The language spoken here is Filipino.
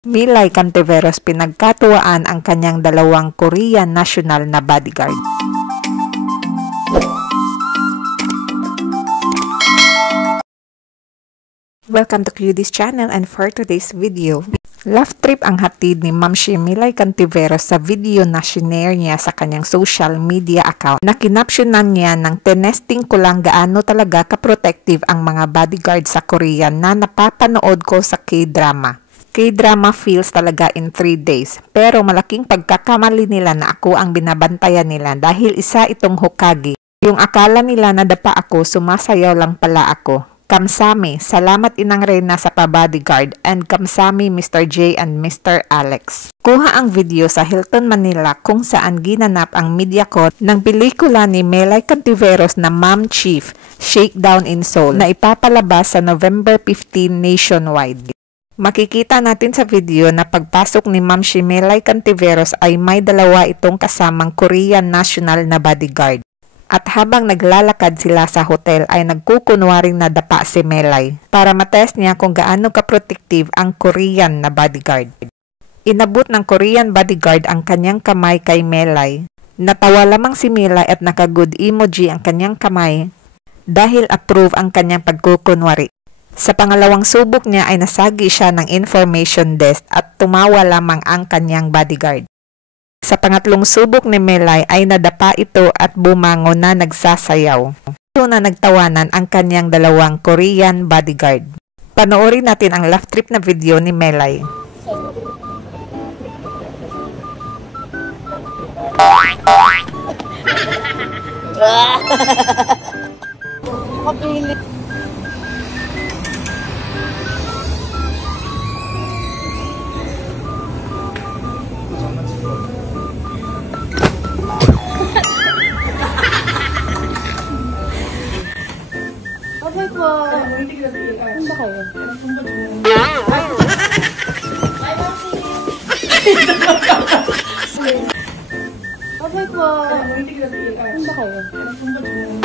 Milay Cantiveros pinagkatuwaan ang kanyang dalawang Korean national na bodyguard. Welcome to QD's channel, and for today's video, love trip ang hatid ni Ma'am Milay Cantiveros sa video na shinare niya sa kanyang social media account na kinapsyonan niya ng tinesting ko lang gaano talaga ka-protective ang mga bodyguard sa Korean na napapanood ko sa K-drama. K-drama feels talaga in 3 days, pero malaking pagkakamali nila na ako ang binabantayan nila dahil isa itong Hokage. Yung akala nila na dapa ako, sumasayaw lang pala ako. Kamsami, salamat Inang Reyna sa pa-bodyguard, and kamsami Mr. J and Mr. Alex. Kuha ang video sa Hilton, Manila kung saan ginanap ang media con ng pelikula ni Milay Cantiveros na Ma'am Chief, Shakedown in Seoul na ipapalabas sa November 15 nationwide. Makikita natin sa video na pagpasok ni Ma'am Milay Cantiveros ay may dalawa itong kasamang Korean national na bodyguard. At habang naglalakad sila sa hotel ay nagkukunwaring nadapa si Milay para matest niya kung gaano ka-protective ang Korean na bodyguard. Inabot ng Korean bodyguard ang kanyang kamay kay Milay. Natawa lamang si Milay at naka-good emoji ang kanyang kamay dahil approve ang kanyang pagkukunwari. Sa pangalawang subok niya ay nasagi siya ng information desk at tumawa lamang ang kanyang bodyguard. Sa pangatlong subok ni Milay ay nadapa ito at bumangon na nagsasayaw. Ito na nagtawanan ang kanyang dalawang Korean bodyguard. Panoorin natin ang laugh trip na video ni Milay. Okay po. Ano ba kayo? Okay po. Ano ba kayo?